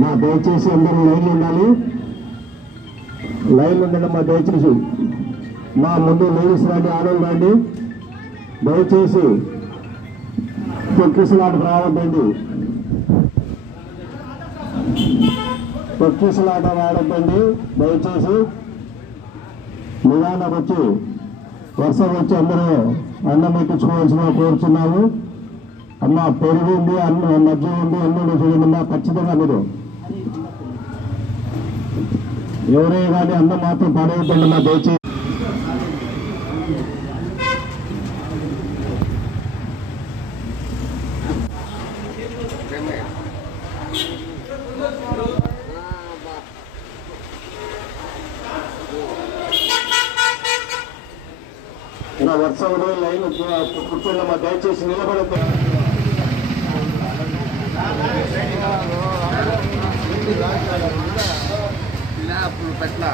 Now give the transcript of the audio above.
మా దయచేసి అందరూ లైన్లు ఉండాలి. లైన్లు ఉండడం మా దయచేసి మా ముందు లేడీస్ రండి, ఆడవాళ్ళు రండి. దయచేసి తొక్కిసలాటకు రావద్దండి. తొక్కిసలాట రావద్దండి. దయచేసి నిదానం వచ్చి వర్షం వచ్చి అందరూ అన్నం ఎక్కించుకోవాల్సిన కోరుతున్నాము. అమ్మ పెరుగు ఉంది, అన్నం మధ్య ఉంది, అన్నం చూడండి. ఖచ్చితంగా మీరు ఎవరే కానీ అన్నం మాత్రం పడేయద్దండి. మా దయచేసి వర్షంలో లైన్ కూర్చోండి. మా దయచేసి నిలబడద్దు. పెట్టలా